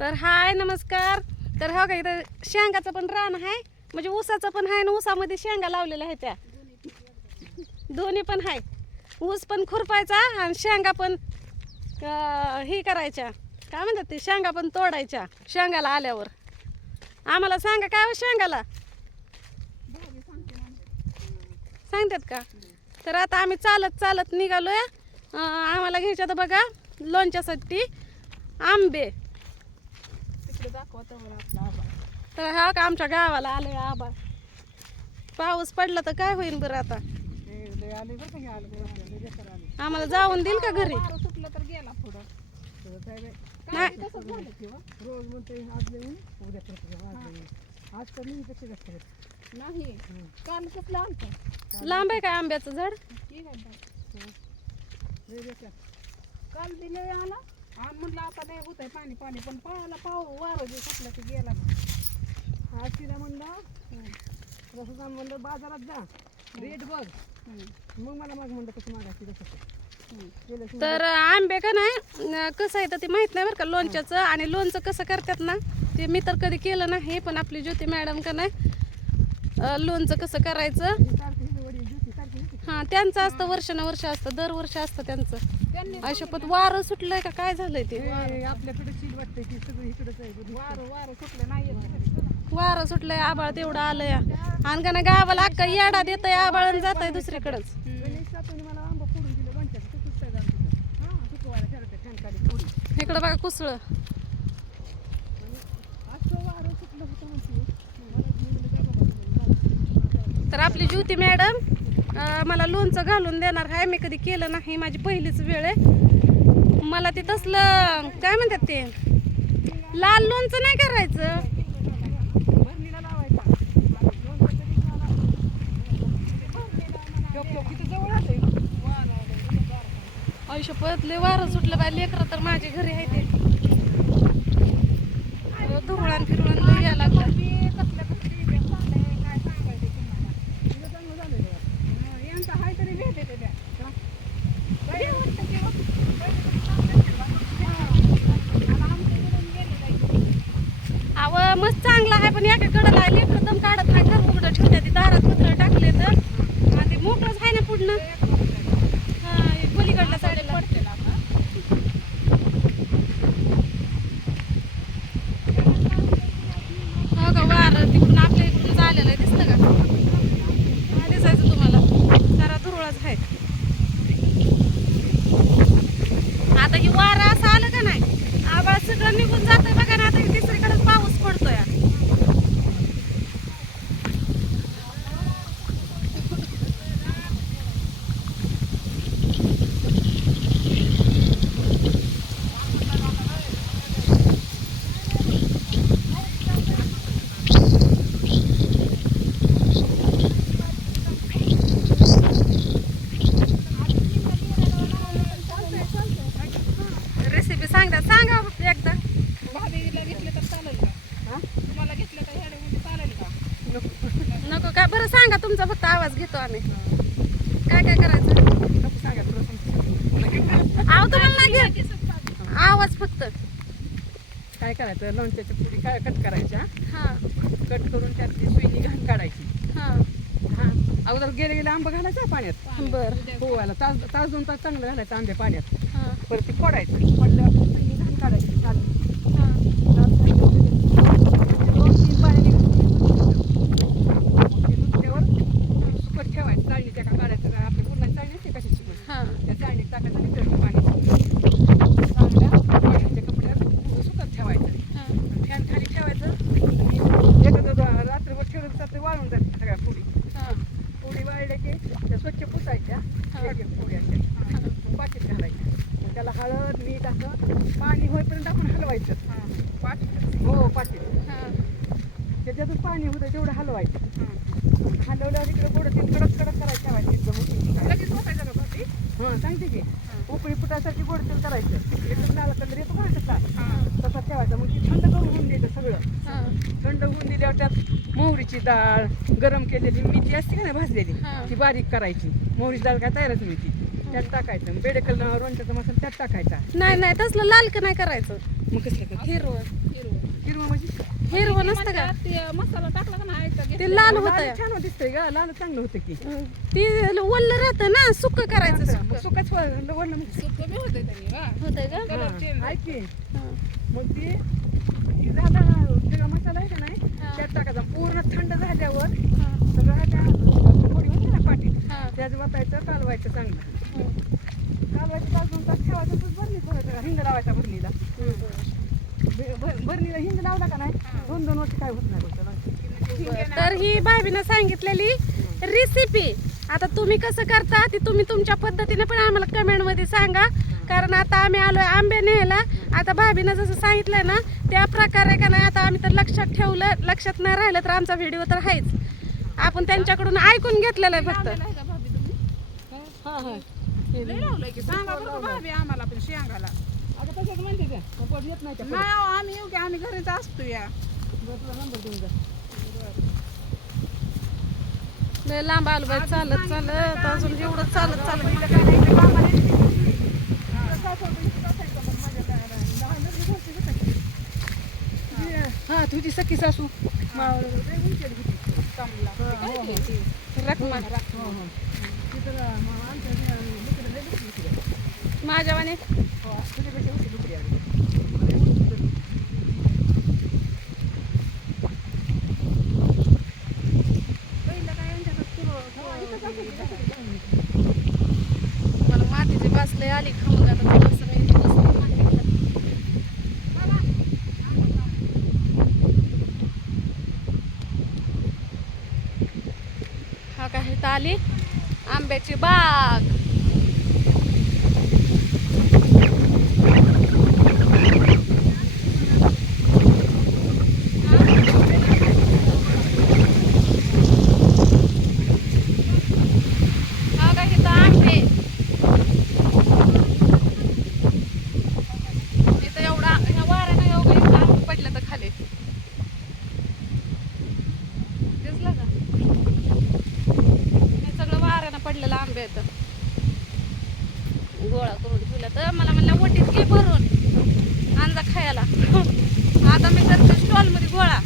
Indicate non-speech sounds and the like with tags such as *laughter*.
तर हाय नमस्कार. तर हो का इथं शेंगाचं पण रान आहे. म्हणजे ऊसाचं पण आहे ना ऊसामध्ये शेंगा लावलेल्या आहेत त्या. दोन्ही पण आहे. ऊस पण खुरपायचा आणि शेंगा पण हे करायच्या. काय म्हणतात ते? शेंगा पण तोडायच्या शेंगाला आल्यावर. आम्हाला सांगा काय हो शेंगाला? सांगतात का? तर आता आम्ही चालत चालत निघालोय. आहे आम्हाला घ्यायच्या तर बघा लोणच्यासाठी आंबे. दाखवतो बरं आपला आबा तर हा का आमच्या गावाला आले आबा पाऊस पडला तर काय होईल बरं आता आम्हाला जाऊन देईल का घरी वारं सुटलं तर गेला पुढं काय नाही. काय तसंच झालं? रोज म्हणते आज नाही उद्या करते आज नाही आज तर मी कशी जास्त करते नाही काल कसलं आलतं लांब आहे का आंब्याचं झाड ठीक आहे. काल दिले आला आम म्हणलं आता नाही होत आहे पाणी पाणी पण पायाला पाव वारं जे सुटलं की गेला आज तिला म्हणलं तसं जाऊन म्हणलं बाजारात जा रेट बघ. मग मला माग म्हणलं कसं मागायची तसं तर आंबे का नाही कसं आहे तर ते माहीत नाही बरं का लोणच्याचं आणि लोणचं कसं करतात ना ते मी तर कधी केलं नाही पण आपली ज्योती मॅडम का नाही लोणचं कसं करायचं? ही त्यांचं असतं वर्षानुवर्ष असतं दरवर्षी असतं त्यांचं. आयुष्यपत वारं सुटलंय का? काय झालंय ते? हे आपल्याकडे चीज वाटते की सगळं इकडंच आहे वारं वारं सुटलं नाही येत वारं सुटलंय आबाळ तेवढं आलंय. आणि का नाही गावाला अक्का येडा देत आहे आबाळ जात आहे दुसरीकडंच. इकडं बघा कुसळ? तर आपली ज्योती मॅडम मला लोणचं घालून देणार. आहे मी कधी केलं नाही. माझी पहिलीच वेळ आहे. मला ते तसलं काय म्हणतात ते? लाल लोणचं नाही करायचं. आयुष्य लावायचा वारं सुटलं बाय लेकरं तर माझे घरी आहे ते. धुरळान फिरवळान लय यायला लागलं मी कसल्या गोष्टी इथे चाललंय, काय सांगायचं तुम्हाला. इथं चांगलं झालंय बघा. हं, यांचं हाय तरी भेट येते त्या. हं. काही वाटतं की हो. काही तरी चांगलं आहे बा. हं. आणि आमच्या इकडून गेलेलं आहे. अव मस्त चांगला आहे पण एका कडला लागले लेकरं काढत नाही घर उघडं ठेवते दारात कुत्र टाकले तर. आणि ते मोकळंच आहे ना पुढणं हा, हे पलीकडल्या साईडला पडतेला आता. हो का वारं तिकडून आपल्या इकडून आलेलं आहे दिसलं का हा, दिसायचं तुम्हाला सारा धुरळाच आहे आता ही वारं असं आलं का नाही आवाज सगळं निघून जातंय बघा ना आता हे तिसरीकडेच पाऊस पडतोय रेसिपी सांगता सांगा एकदा भाभीला घेतलं तर चालेल का हा? तुम्हाला घेतलं तर ह्याच्यामध्ये चालेल का नको का बरं सांगा तुमचा फक्त आवाज घेतो आम्ही. काय काय करायचं. आव तुम्हाला नाही आवाज फक्त. काय करायचं? लोणच्याच्या पुरी काय कट करायच्या? हा. कट करून त्यातली सुईनी घाण काढायची. हा. हा. अगोदर गेले गेले आंबा घालायचा पाण्यात. बर. पोवायला तास तास दोन तास चांगलं घालायचं आंबे पाण्यात. हा. परत ती फोडायचं. पडल्यावर सुईनी घाण काढायची चालू हा दोन तीन पाण्याने सुकट ठेवायचं चाळणी त्या काढायचं आपल्या पूर्ण चाळणी असते कशाची पण हा त्या चाळणीत टाकायचं आणि गरम पाणी चांगल्या पाण्याच्या कपड्यात सुकत ठेवायचं हा फॅन खाली ठेवायचं आणि एखादं दो- रात्रभर ठेवलं तर ते वाळून जाते सगळ्या पुडी हा पुडी वाळल्या की त्या स्वच्छ पुसायच्या एक एक पुडी अशा मग पाकीट घालायच्या मग त्याला हळद मीठ असं पाणी होईपर्यंत आपण हलवायचं पाकीट हो पाकीट हा त्याच्यातून पाणी होतं तेवढं हलवायचं. हलवल्यावर इकडे पुढे ते कडक कडक करायचं ठेवायचं. एकदम लगेच बसायचं का भाजी हां. सांगते की उकळी फुटासारखी गोड तेल करायचं एकदम लाल कलर येतो का? तसा तसा ठेवायचा. मग ती थंड करून होऊन द्यायचं सगळं. थंड होऊन दिल्यावर त्यात मोहरीची डाळ गरम केलेली मेथी असते का नाही भाजलेली. ती बारीक करायची. मोहरीची डाळ काय तयारच ती. त्यात टाकायचं. बेडेकल रोणच्याचा मसाला त्यात टाकायचा. नाही नाही तसलं लाल का नाही करायचं? मग कसं करायचं? हिरवं हिरवा म्हणजे? हिरवं नसतं का मसाला टाकला का नाही ते लाल होत छान दिसतंय ग लाल चांगलं होतं की ती ओल्लं राहतं ना सुक करायचं सुक सुकच वडलं मग कमी होते त्यांनी हा होतंय का हा, ऐक की हा. मग ती ती झाला सगळा मसाला आहे का नाही हा. त्यात टाकायचा पूर्ण थंड झाल्यावर हा. सगळं त्या पोळी होती ना पाठी हा. त्यात वाटायचं कालवायचं चांगलं. कालवायचं कालवून ठेवायचं भरायचं हिंग लावायचा भ- भरणीला हिंग लावला का नाही? दोन दोन वर्ष काय होत नाही. तर ही भाभीनं सांगितलेली रेसिपी आता तुम्ही कसं करता ती तुम्ही तुमच्या पद्धतीने पण आम्हाला कमेंटमध्ये सांगा. कारण आता आम्ही आलोय आंबे न्यायला. आता भाभीनं जसं सांगितलंय ना त्या प्रकारे का नाही आता आम्ही तर लक्षात ठेवलं लक्षात नाही राहिलं तर आमचा व्हिडिओ तर आहेच. आपण त्यांच्याकडून ऐकून घेतलेलं आहे फक्त. आहे हा हा. आम्हाला अगं तसंच म्हणते त्या परत येत नाही त्या नाही अहो, आम्ही येऊ की आम्ही घरीच असतो या बरं, तुला नंबर देऊन जा लय लांब आलो बाई चालत चालत अजून एवढं चालत चालत काय नाही, कामाला येते असायचं मग माझ्या का? ती, हा तुझी सखी सासू मावळ लय उंचीवर होती. कमला हा, हो, हो. हो, हो. ना, मग आमच्या लय होती. माझ्यावाने मला मातीची बासले आली खाऊन आता थोडंसं हा काय आली आंब्याची बाग. गोळा करून ठेवला तर मला म्हणला वटीत घे भरून. अंदा खायला. *laughs* आता मी करते स्टॉलमध्ये गोळा.